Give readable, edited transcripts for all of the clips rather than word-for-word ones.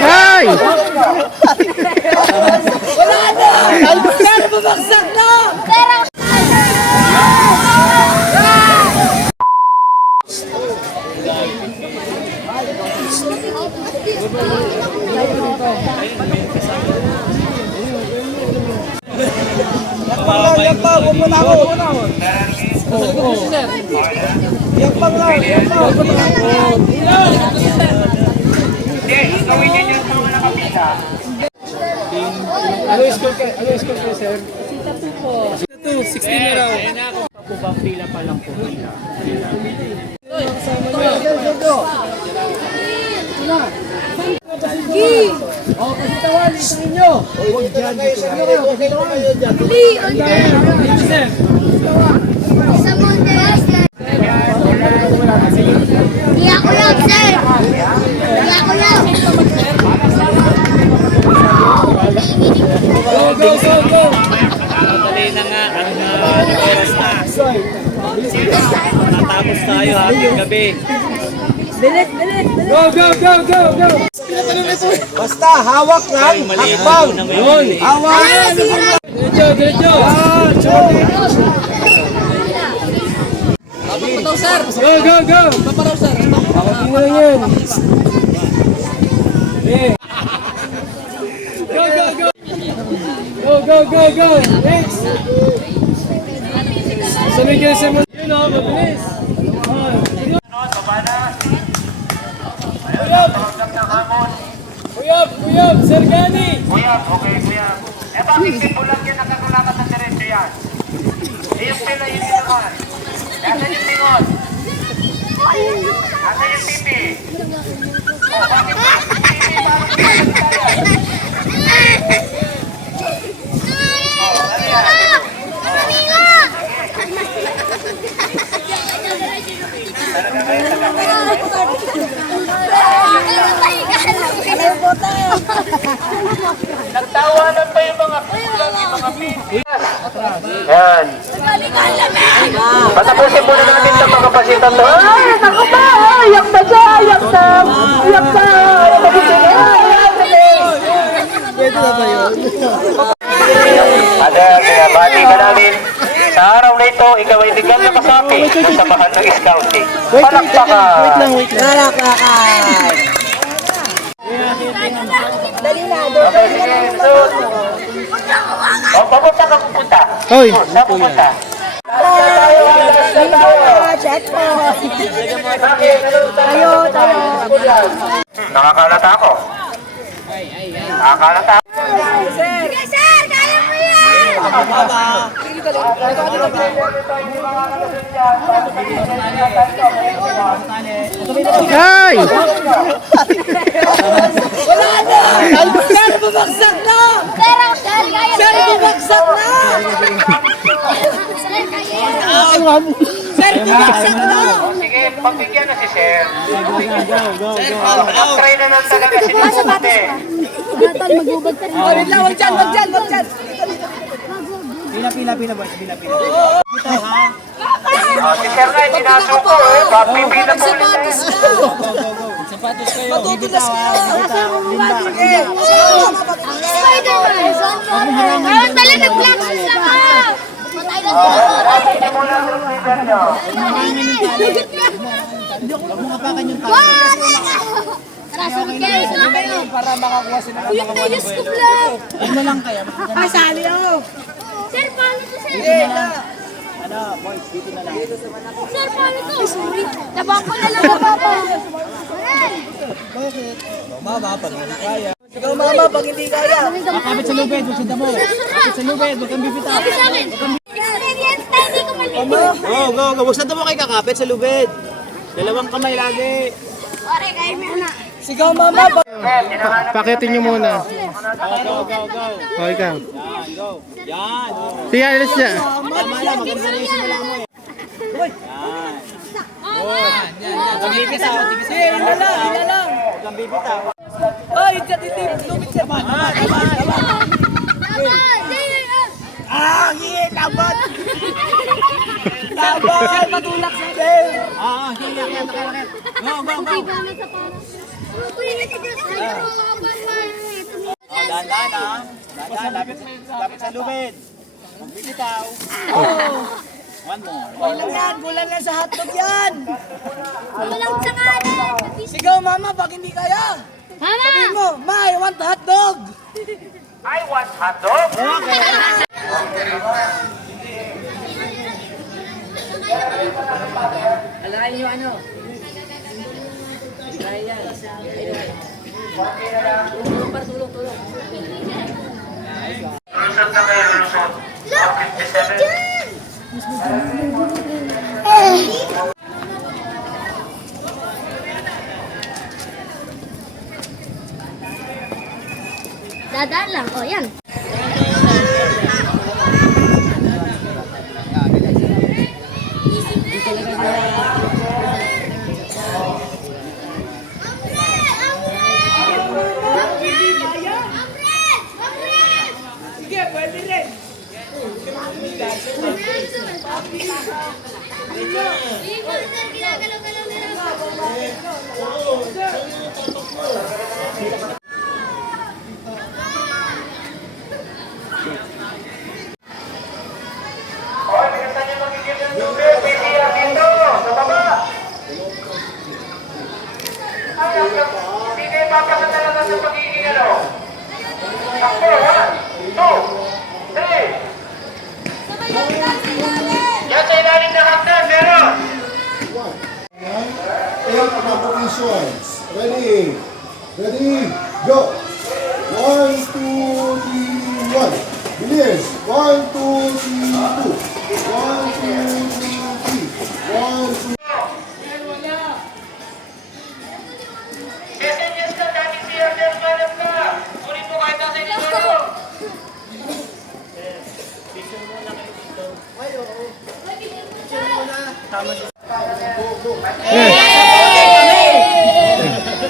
Ay! Wala na! Pero bumagsak na! Yakpang, huwag mo na ako. Yakpang lang, yakpang. Gawin niyo yung mga nakapila. Ano score kayo, sir? 16 na raw. Ako ba pila pa lang po pila? Oh, pasitawan, isangin nyo. Huwag dyan, pasitawan. Go! Dali na nga, ang oras na. Natapos tayo hanggang gabi. Bilis! Go! Basta, hawak lang. Hakbang. Hawak. Diretso! Go! Paparaw, sir. Hawakin mo lang yan. Go! Next! Sabi kayo sa mga yun o, mabilis. Uyab, Sir Gani! Kuya, okay, kuya. Eh bakit simulan yan nakakulakat ng diretso yan? Eh yung pila yun naman. Nasaan yung tingon? Nasaan yung pipi? Oh, bakit pipi? Bakit nagtawanan pa yung mga kulang, yung mga pipi. Yan. Patapusin muna natin sa mga pasitan to. Ay, naku ba? Iyak na siya! Iyak na! Pwede na ba yun? Ada, binabati ka namin. Sa araw na ito, ikaw ay bigyan na kasapi sa samahan ng scouting. Palakpakan! Palakpakan! Dali na, Okay, sige, so. O, papunta ka pupunta. Hoy! Saan pupunta? Tayo. Nakakalata ako. Nakakalata ako. Sige, sir! Kaya mo yan! Ay! Wala na! Sir, bumagsak na! Sir, bumagsak na! Sir, bumagsak na! Sige, pagbigyan na si Sir. Try na lang talaga si Pupunte. Wait lang, wag dyan! Si Sir nga, tinasuko eh. Papipila po ulit eh. Matutulas ka! Spider-Man! Tala, nag-black shoes ako! Simulan ng Twitter nyo. Para makakuha sila ng Yung telescope lang! ano lang kaya? Sali ako! Sir, paano to, sir? Sir, paano to? Sorry. Nabangko na lang na papa. Ikaw mama, pag hindi kaya. Kapit sa lubed, huwag sa damo. Kapit sa lubed, huwag kang bibitaw. Sabi sa akin. Experience tayo, hindi ko maliit. Go. Huwag sa damo kayo kakapit sa lubed. Dalawang kamay lagi. Pare, kaya mo na. Sigaw mama, Pakitin nyo muna. Go. O, ikaw. Yan. Sige, alis niya. Bibitaw. Ina lang. Ay, dyan, hindi. Lumit siya. Sir, patulak sa sir. Hindi ba na sa para? Dahan-dahan ha. Dahan-dahan, lapit sa lubid. Magbibitaw. One more. Kulang yan sa hotdog yan. Walang tsakanan. Sigaw mama pag hindi kaya. Sabihin Mama! mo, Ma, I want hotdog. I want hotdog. Alain nyo ano? Tulong. Lusot na kayo, lusot. 57. Dadaan lang. O, yan. Sige, pwede rin. Okay, bilisan niyo magiging ng tubig. Pwede yan dito, sa baba. Ay, hindi kayo papakatalaga sa pagiging ano. Takbo, 1, 2, 3. Yan sa ilalim ng hagdan, meron. Eight na positions. Ready? Ready? Go! 1, 2, 3, 1. Bilis! 1, 2, 3, 2. 1, 2, 3, 1, 2. Yes ka, dami siya, meron malam ka. Kunin mo kahit nasa inyo.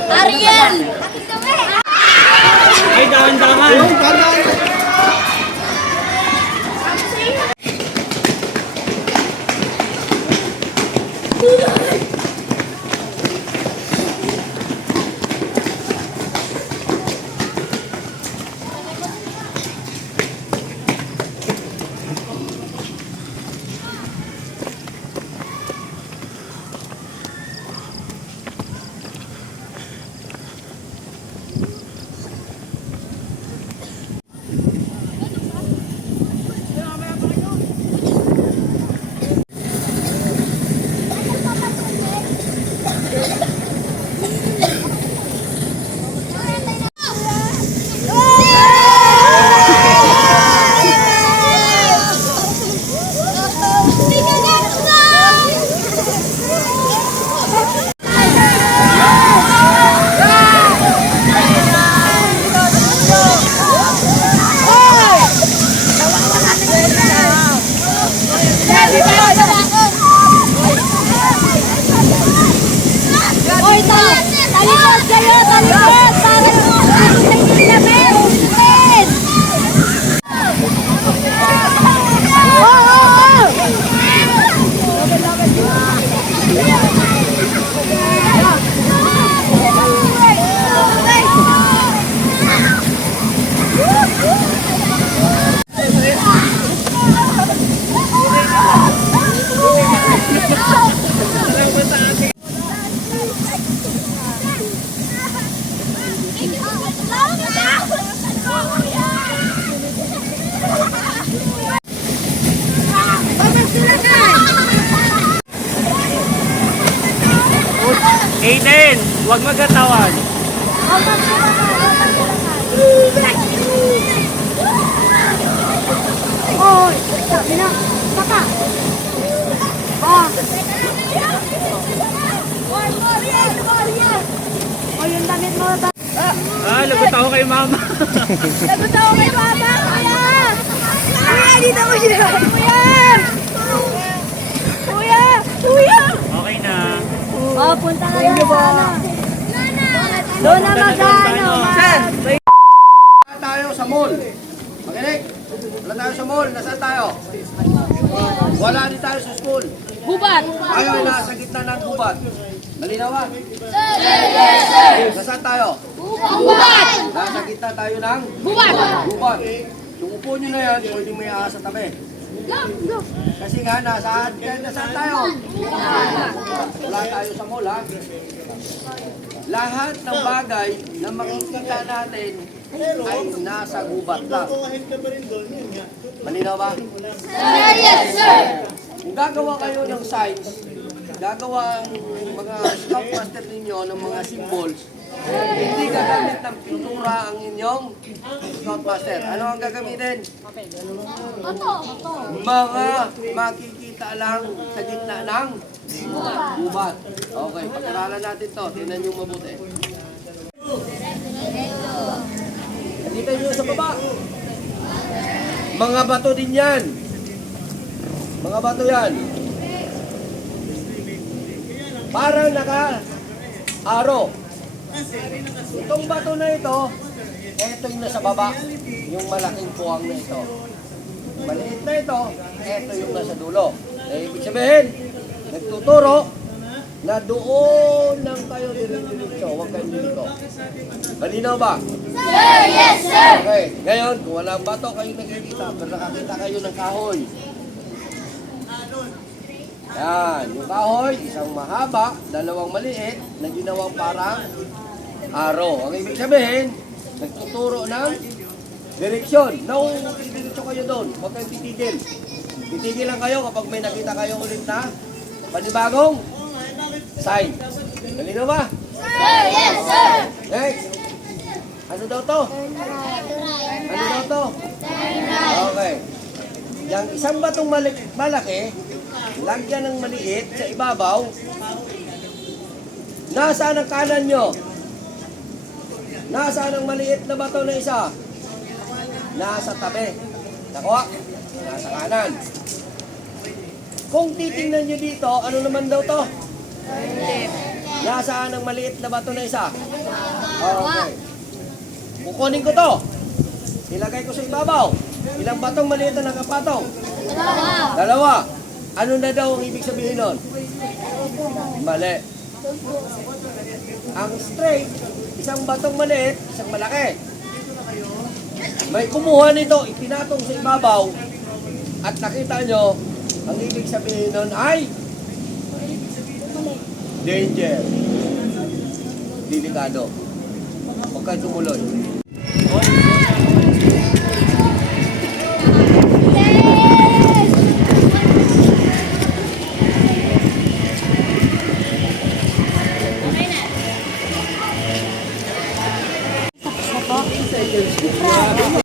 Ariel! Ay, dahan-dahan. Oy, talikod kayo! Talikod! Para sa lamin! Aiden, huwag magatawan. Oy, sabi na. Papa. Oy, yung damit mo ba? Lagot ako kay mama. Lagot ako kay Papa. Kuya! Kuya, dito mo siya. Kuya! Kuya! Kuya! Okay na. Oh, punta ka na sana. Doon na mag-ano. Sir, tayo sa mall. Makinig. Wala tayo sa mall. Nasaan tayo? Wala din tayo sa school. Gubat. Tayo ay nasa gitna ng gubat. Malinaw ba? Nasaan tayo? Gubat. Nasa gitna tayo ng Gubat. gubat. Yung upo nyo na yan, pwedeng may ahas sa tabi. Kasi nga, nasaan tayo? Wala tayo sa mall, ha? Lahat ng bagay na makikita natin ay nasa gubat lang. Malinaw ba? Yes, sir. Kung gagawa kayo ng signs, gagawa ang mga scoutmaster ninyo ng mga symbols, hindi gagamit ng pintura ang inyong scoutmaster. Ano ang gagamitin? Mga makikita lang sa gitna ng gubat. Okay, pag-aralan natin to. Tingnan nyo mabuti. Dito nyo sa baba. Mga bato din yan. Mga bato yan. Parang naka-aro. Itong bato na ito, ito yung nasa baba. Yung malaking puwang na ito. Maliit na ito, ito yung nasa dulo. Ibig sabihin, nagtuturo na doon lang kayo diretso, huwag kayong dito. Malinaw ba? Sir, yes, sir. Okay, ngayon, kung walang bato kayo nakikita, pero nakakita kayo ng kahoy. Yan, yung kahoy, isang mahaba, dalawang maliit, na ginawang parang araw. Ang ibig sabihin, nagtuturo ng direksyon. Nung diretso kayo doon, huwag kayong titigil. Titigil lang kayo kapag may nakita kayo ulit na panibagong sign. Malinaw ba? Sir, yes, sir. Next. Ano daw to? Ano daw to? Okay. Yang isang batong malaki, lagyan ng maliit sa ibabaw. Nasaan ang kanan nyo? Nasaan ang maliit na bato na isa? Nasa tabi. Nakuha? Nasa kanan. Kung titingnan nyo dito, ano naman daw to? Nasaan ang maliit na bato na isa? Okay. Kukunin ko to. Ilagay ko sa ibabaw. Ilang batong maliit na nakapatong? Dalawa. Ano na daw ang ibig sabihin nun? Mali. Ang straight, isang batong maliit, isang malaki. May kumuha nito, ipinatong sa ibabaw, at nakita nyo, ang ibig sabihin nun ay danger. Delikado. Huwag kayo tumuloy.